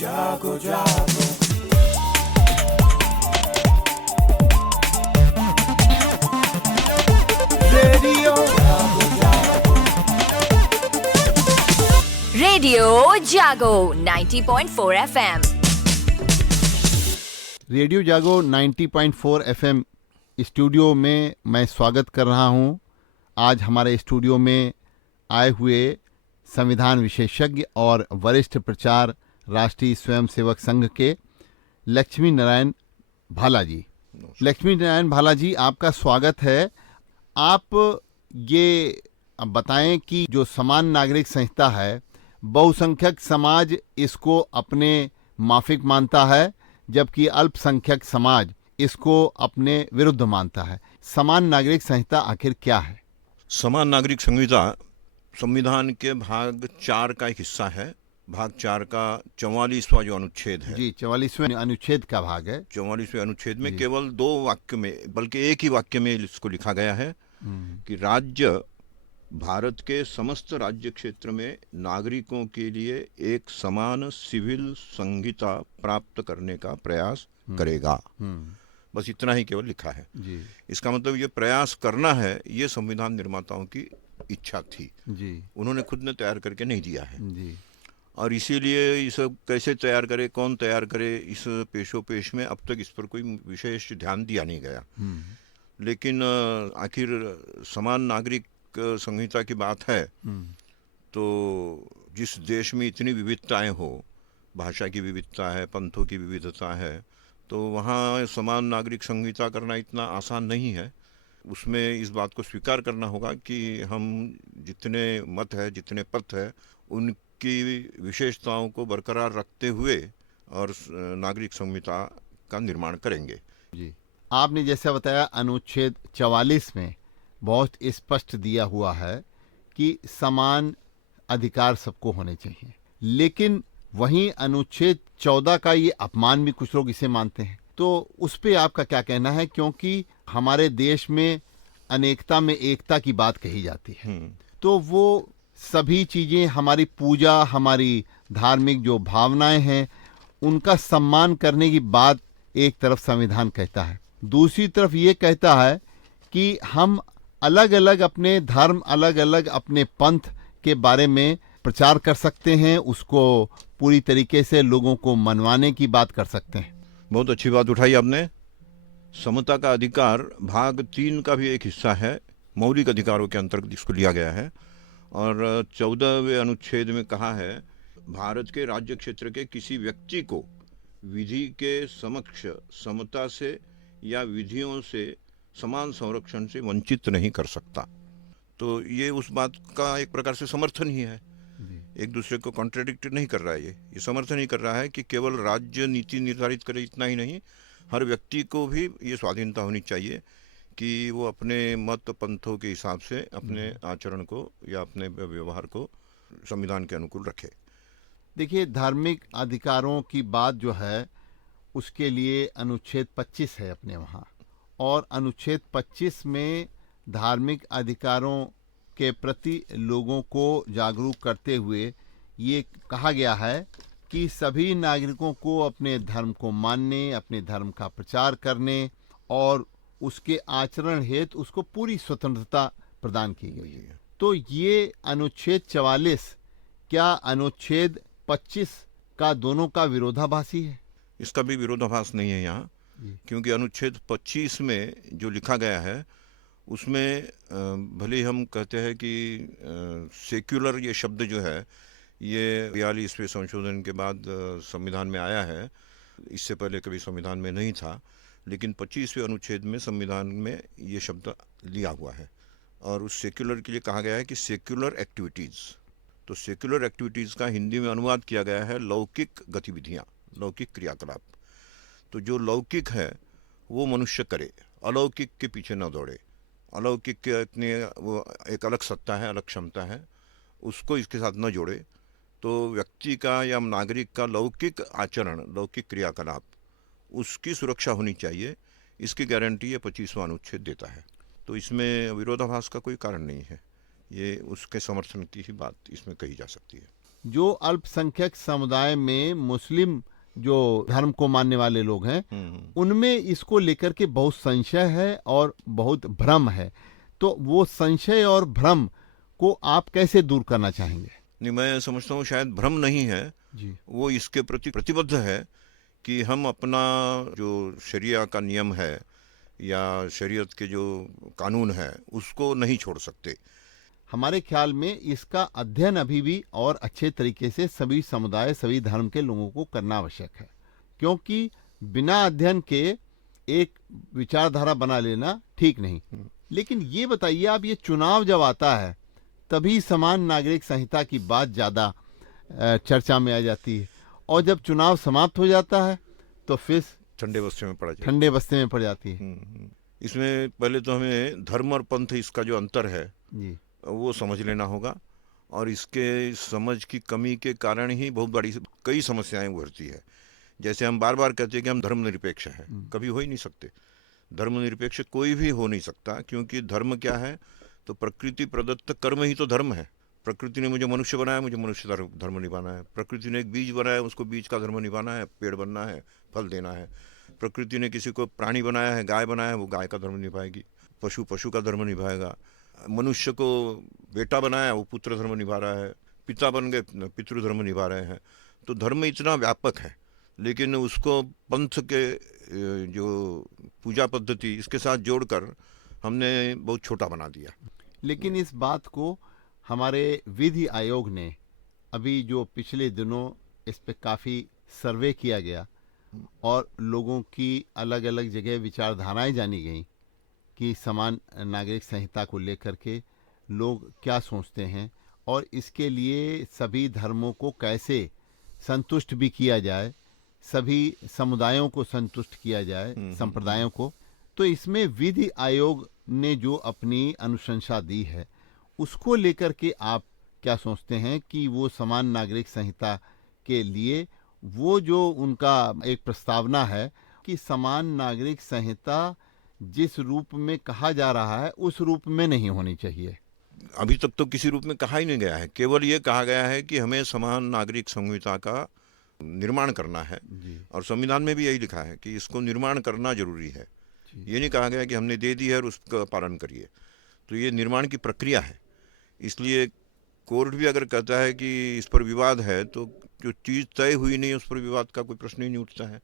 जागो जागो रेडियो जागो जागो रेडियो जागो 90.4 FM। रेडियो जागो 90.4 एफएम स्टूडियो में मैं स्वागत कर रहा हूं। आज हमारे स्टूडियो में आए हुए संविधान विशेषज्ञ और वरिष्ठ प्रचार राष्ट्रीय स्वयंसेवक संघ के लक्ष्मी नारायण भाला जी। लक्ष्मी नारायण भाला जी, आपका स्वागत है। आप ये बताएं कि जो समान नागरिक संहिता है, बहुसंख्यक समाज इसको अपने माफिक मानता है, जबकि अल्पसंख्यक समाज इसको अपने विरुद्ध मानता है। समान नागरिक संहिता आखिर क्या है? समान नागरिक संहिता संविधान के भाग 4 का एक हिस्सा है। भाग 4 का 44वां जो अनुच्छेद है जी, 44वें अनुच्छेद का भाग है। 44वें अनुच्छेद में केवल 2 वाक्य में, बल्कि एक ही वाक्य में इसको लिखा गया है कि राज्य भारत के समस्त राज्य क्षेत्र में नागरिकों के लिए एक समान सिविल संहिता प्राप्त करने का प्रयास करेगा। बस इतना ही केवल लिखा है जी। इसका मतलब ये प्रयास करना है, ये संविधान निर्माताओं की इच्छा थी जी उन्होंने खुद ने तैयार करके नहीं दिया है। जी और इसीलिए इस कैसे तैयार करे, कौन तैयार करे, इस पेशोपेश में अब तक इस पर कोई विशेष ध्यान दिया नहीं गया। लेकिन आखिर समान नागरिक संहिता की बात है तो जिस देश में इतनी विविधताएं हो, भाषा की विविधता है, पंथों की विविधता है, तो वहाँ समान नागरिक संहिता करना इतना आसान नहीं है। उसमें इस बात को स्वीकार करना होगा कि हम जितने मत है, जितने पथ है, उनकी विशेषताओं को बरकरार रखते हुए और नागरिक संहिता का निर्माण करेंगे। जी, आपने जैसा बताया अनुच्छेद 44 में बहुत स्पष्ट दिया हुआ है कि समान अधिकार सबको होने चाहिए, लेकिन वहीं अनुच्छेद 14 का ये अपमान भी कुछ लोग इसे मानते हैं। तो उस पे आपका क्या कहना है? क्योंकि हमारे देश में अनेकता में एकता की बात कही जाती है, तो वो सभी चीजें, हमारी पूजा, हमारी धार्मिक जो भावनाएं हैं, उनका सम्मान करने की बात एक तरफ संविधान कहता है, दूसरी तरफ ये कहता है कि हम अलग अलग अपने धर्म, अलग अलग अपने पंथ के बारे में प्रचार कर सकते हैं, उसको पूरी तरीके से लोगों को मनवाने की बात कर सकते हैं। बहुत अच्छी बात उठाई आपने। समता का अधिकार भाग 3 का भी एक हिस्सा है, मौलिक अधिकारों के अंतर्गत इसको लिया गया है। और 14वें अनुच्छेद में कहा है, भारत के राज्य क्षेत्र के किसी व्यक्ति को विधि के समक्ष समता से या विधियों से समान संरक्षण से वंचित नहीं कर सकता। तो ये उस बात का एक प्रकार से समर्थन ही है, एक दूसरे को कॉन्ट्रडिक्ट नहीं कर रहा है। ये समर्थन ही कर रहा है कि केवल राज्य नीति निर्धारित करे, इतना ही नहीं, हर व्यक्ति को भी ये स्वाधीनता होनी चाहिए कि वो अपने मत पंथों के हिसाब से अपने आचरण को या अपने व्यवहार को संविधान के अनुकूल रखे। देखिए, धार्मिक अधिकारों की बात जो है उसके लिए अनुच्छेद 25 है अपने वहाँ, और अनुच्छेद 25 में धार्मिक अधिकारों के प्रति लोगों को जागरूक करते हुए ये कहा गया है कि सभी नागरिकों को अपने धर्म को मानने, अपने धर्म का प्रचार करने और उसके आचरण हेतु उसको पूरी स्वतंत्रता प्रदान की गई है। तो ये अनुच्छेद 44 क्या अनुच्छेद 25 का दोनों का विरोधाभासी है? इसका भी विरोधाभास नहीं है यहाँ, क्योंकि अनुच्छेद 25 में जो लिखा गया है उसमें भले ही हम कहते हैं कि सेक्युलर ये शब्द जो है ये 42वें संशोधन के बाद संविधान में आया है, इससे पहले कभी संविधान में नहीं था, लेकिन 25वें अनुच्छेद में संविधान में ये शब्द लिया हुआ है। और उस सेक्युलर के लिए कहा गया है कि सेक्युलर एक्टिविटीज़। तो सेक्युलर एक्टिविटीज़ का हिंदी में अनुवाद किया गया है लौकिक गतिविधियाँ, लौकिक क्रियाकलाप। तो जो लौकिक है वो मनुष्य करे, अलौकिक के पीछे न दौड़े। अलौकिक के अपने वो एक अलग सत्ता है, अलग क्षमता है, उसको इसके साथ न जोड़े। तो व्यक्ति का या नागरिक का लौकिक आचरण, लौकिक क्रियाकलाप, उसकी सुरक्षा होनी चाहिए, इसकी गारंटी ये 25वां अनुच्छेद देता है। तो इसमें विरोधाभास का कोई कारण नहीं है, ये उसके समर्थन की ही बात इसमें कही जा सकती है। जो अल्पसंख्यक समुदाय में मुस्लिम जो धर्म को मानने वाले लोग हैं, उनमें इसको लेकर के बहुत संशय है और बहुत भ्रम है। तो वो संशय और भ्रम को आप कैसे दूर करना चाहेंगे? नहीं, मैं समझता हूँ शायद भ्रम नहीं है, जी, वो इसके प्रति प्रतिबद्ध है कि हम अपना जो शरिया का नियम है या शरीयत के जो कानून है उसको नहीं छोड़ सकते। हमारे ख्याल में इसका अध्ययन अभी भी और अच्छे तरीके से सभी समुदाय, सभी धर्म के लोगों को करना आवश्यक है, क्योंकि बिना अध्ययन के एक विचारधारा बना लेना ठीक नहीं। लेकिन ये बताइए आप, ये चुनाव जब आता है तभी समान नागरिक संहिता की बात ज़्यादा चर्चा में आ जाती है, और जब चुनाव समाप्त हो जाता है तो फिर ठंडे बस्ते में पड़ा जाए, ठंडे बस्ते में पड़ जाती है। इसमें पहले तो हमें धर्म और पंथ इसका जो अंतर है जी, वो समझ लेना होगा, और इसके समझ की कमी के कारण ही बहुत बड़ी कई समस्याएं उभरती है। जैसे हम बार बार कहते हैं कि हम धर्मनिरपेक्ष हैं, कभी हो ही नहीं सकते। धर्मनिरपेक्ष कोई भी हो नहीं सकता, क्योंकि धर्म क्या है, तो प्रकृति प्रदत्त कर्म ही तो धर्म है। प्रकृति ने मुझे मनुष्य बनाया, मुझे मनुष्य धर्म निभाना है। प्रकृति ने एक बीज बनाया, उसको बीज का धर्म निभाना है, पेड़ बनना है, फल देना है। प्रकृति ने किसी को प्राणी बनाया है, गाय बनाया है, वो गाय का धर्म निभाएगी। पशु पशु का धर्म निभाएगा। मनुष्य को बेटा बनाया, वो पुत्र धर्म निभा रहा है। पिता बन गए, पितृधर्म निभा रहे हैं। तो धर्म इतना व्यापक है, लेकिन उसको पंथ के जो पूजा पद्धति इसके साथ जोड़कर हमने बहुत छोटा बना दिया। लेकिन इस बात को हमारे विधि आयोग ने अभी जो पिछले दिनों इस पे काफ़ी सर्वे किया गया और लोगों की अलग अलग जगह विचारधाराएं जानी गई कि समान नागरिक संहिता को लेकर के लोग क्या सोचते हैं, और इसके लिए सभी धर्मों को कैसे संतुष्ट भी किया जाए, सभी समुदायों को संतुष्ट किया जाए, संप्रदायों को। तो इसमें विधि आयोग ने जो अपनी अनुशंसा दी है, उसको लेकर के आप क्या सोचते हैं कि वो समान नागरिक संहिता के लिए वो जो उनका एक प्रस्तावना है कि समान नागरिक संहिता जिस रूप में कहा जा रहा है उस रूप में नहीं होनी चाहिए? अभी तक तो किसी रूप में कहा ही नहीं गया है। केवल ये कहा गया है कि हमें समान नागरिक संहिता का निर्माण करना है, और संविधान में भी यही लिखा है कि इसको निर्माण करना जरूरी है। ये नहीं कहा गया कि हमने दे दी है और उसका पालन करिए। तो ये निर्माण की प्रक्रिया है। इसलिए कोर्ट भी अगर कहता है कि इस पर विवाद है, तो जो चीज़ तय हुई नहीं उस पर विवाद का कोई प्रश्न ही नहीं उठता है।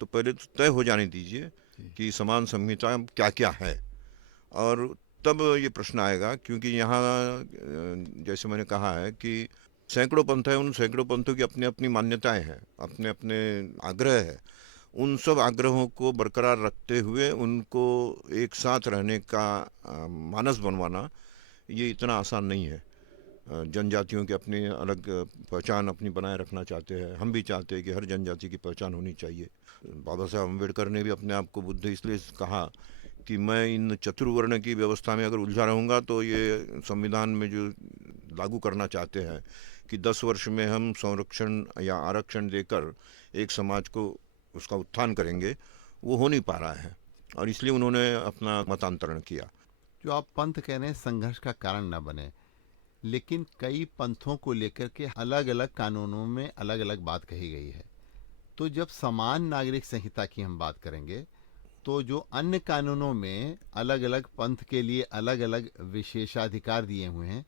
तो पहले तो तय हो जाने दीजिए कि समान संहिता क्या क्या है, और तब ये प्रश्न आएगा। क्योंकि यहाँ जैसे मैंने कहा है कि सैकड़ों पंथ है, उन सैकड़ों पंथों की अपनी अपनी मान्यताएं हैं, अपने अपने आग्रह है। उन सब आग्रहों को बरकरार रखते हुए उनको एक साथ रहने का मानस बनवाना ये इतना आसान नहीं है। जनजातियों की अपनी अलग पहचान अपनी बनाए रखना चाहते हैं, हम भी चाहते हैं कि हर जनजाति की पहचान होनी चाहिए। बाबा साहब अम्बेडकर ने भी अपने आप को बुद्ध इसलिए कहा कि मैं इन चतुर्वर्ण की व्यवस्था में अगर उलझा रहूँगा तो ये संविधान में जो लागू करना चाहते हैं कि 10 वर्ष में हम संरक्षण या आरक्षण देकर एक समाज को उसका उत्थान करेंगे, वो हो नहीं पा रहा है, और इसलिए उन्होंने अपना मतांतरण किया। जो आप पंथ कह रहे हैं संघर्ष का कारण न बने, लेकिन कई पंथों को लेकर के अलग अलग कानूनों में अलग अलग बात कही गई है। तो जब समान नागरिक संहिता की हम बात करेंगे तो जो अन्य कानूनों में अलग अलग पंथ के लिए अलग अलग विशेषाधिकार दिए हुए हैं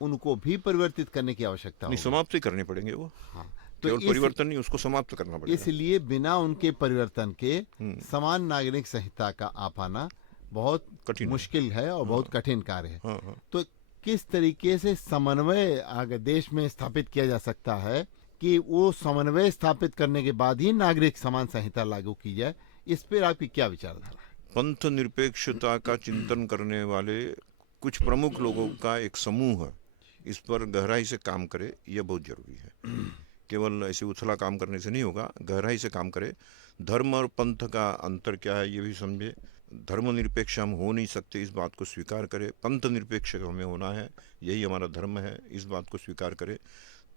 उनको भी परिवर्तित करने की आवश्यकता नहीं, होगी। समाप्त ही करने पड़ेंगे वो। हाँ, तो परिवर्तन नहीं, उसको समाप्त करना पड़ेगा। इसलिए बिना उनके परिवर्तन के समान नागरिक संहिता का आ पाना बहुत कठिन मुश्किल है और बहुत कठिन कार्य है। हाँ। तो किस तरीके से समन्वय अगर देश में स्थापित किया जा सकता है कि वो समन्वय स्थापित करने के बाद ही नागरिक समान संहिता लागू की जाए, इस पर आपकी क्या विचारधारा है? पंथ निरपेक्षता का चिंतन करने वाले कुछ प्रमुख लोगों का एक समूह इस पर गहराई से काम करे, यह बहुत जरूरी है। केवल ऐसे उछला काम करने से नहीं होगा, गहराई से काम करे। धर्म और पंथ का अंतर क्या है ये भी समझे। धर्मनिरपेक्ष हम हो नहीं सकते, इस बात को स्वीकार करें। पंथ निरपेक्ष हमें होना है, यही हमारा धर्म है, इस बात को स्वीकार करें,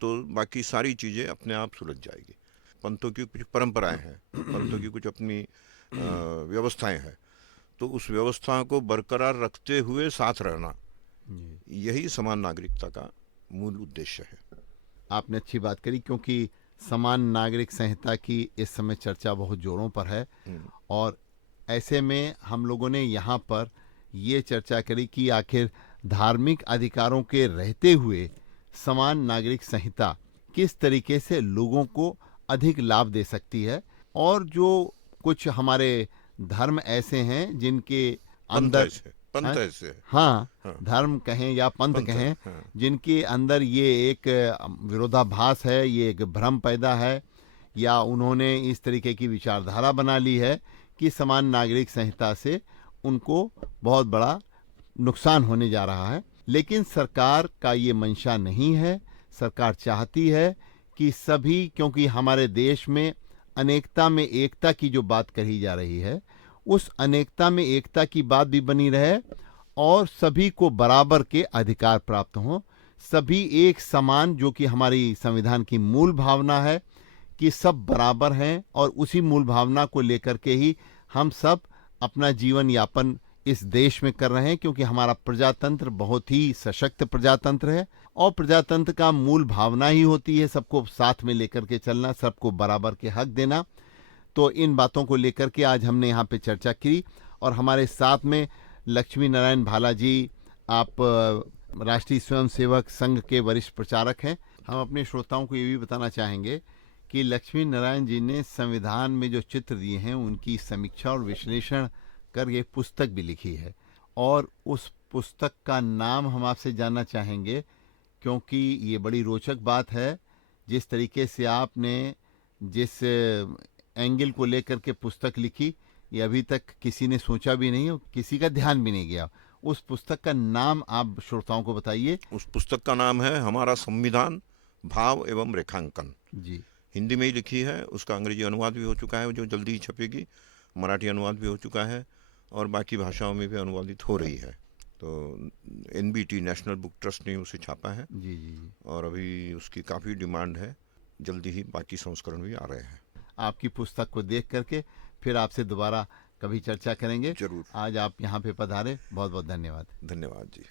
तो बाकी सारी चीज़ें अपने आप सुलझ जाएगी। पंथों की कुछ परंपराएं हैं, पंथों की कुछ अपनी व्यवस्थाएं हैं, तो उस व्यवस्था को बरकरार रखते हुए साथ रहना, यही समान नागरिकता का मूल उद्देश्य है। आपने अच्छी बात करी, क्योंकि समान नागरिक संहिता की इस समय चर्चा बहुत जोरों पर है। और ऐसे में हम लोगों ने यहाँ पर ये चर्चा करी कि आखिर धार्मिक अधिकारों के रहते हुए समान नागरिक संहिता किस तरीके से लोगों को अधिक लाभ दे सकती है, और जो कुछ हमारे धर्म ऐसे हैं जिनके अंदर पंथ ऐसे हाँ, हाँ। धर्म कहें या पंथ पंथ, कहें, हाँ। जिनके अंदर ये एक विरोधाभास है, ये एक भ्रम पैदा है, या उन्होंने इस तरीके की विचारधारा बना ली है कि समान नागरिक संहिता से उनको बहुत बड़ा नुकसान होने जा रहा है। लेकिन सरकार का ये मंशा नहीं है। सरकार चाहती है कि सभी, क्योंकि हमारे देश में अनेकता में एकता की जो बात कही जा रही है, उस अनेकता में एकता की बात भी बनी रहे और सभी को बराबर के अधिकार प्राप्त हों, सभी एक समान, जो कि हमारी संविधान की मूल भावना है कि सब बराबर हैं, और उसी मूल भावना को लेकर के ही हम सब अपना जीवन यापन इस देश में कर रहे हैं। क्योंकि हमारा प्रजातंत्र बहुत ही सशक्त प्रजातंत्र है, और प्रजातंत्र का मूल भावना ही होती है सबको साथ में लेकर के चलना, सबको बराबर के हक देना। तो इन बातों को लेकर के आज हमने यहाँ पे चर्चा की, और हमारे साथ में लक्ष्मी नारायण भाला जी, आप राष्ट्रीय स्वयंसेवक संघ के वरिष्ठ प्रचारक हैं। हम अपने श्रोताओं को ये भी बताना चाहेंगे कि लक्ष्मी नारायण जी ने संविधान में जो चित्र दिए हैं उनकी समीक्षा और विश्लेषण कर ये पुस्तक भी लिखी है, और उस पुस्तक का नाम हम आपसे जानना चाहेंगे, क्योंकि ये बड़ी रोचक बात है। जिस तरीके से आपने जिस एंगल को लेकर के पुस्तक लिखी, ये अभी तक किसी ने सोचा भी नहीं और किसी का ध्यान भी नहीं गया। उस पुस्तक का नाम आप श्रोताओं को बताइए। उस पुस्तक का नाम है हमारा संविधान, भाव एवं रेखांकन। जी, हिंदी में ही लिखी है, उसका अंग्रेजी अनुवाद भी हो चुका है जो जल्दी ही छपेगी, मराठी अनुवाद भी हो चुका है, और बाकी भाषाओं में भी अनुवादित हो रही है। तो NBT नेशनल बुक ट्रस्ट ने उसे छापा है। जी, जी, जी। और अभी उसकी काफ़ी डिमांड है, जल्दी ही बाकी संस्करण भी आ रहे हैं। आपकी पुस्तक को देख करके फिर आपसे दोबारा कभी चर्चा करेंगे। जरूर। आज आप यहाँ पे पधारे, बहुत बहुत धन्यवाद। धन्यवाद जी।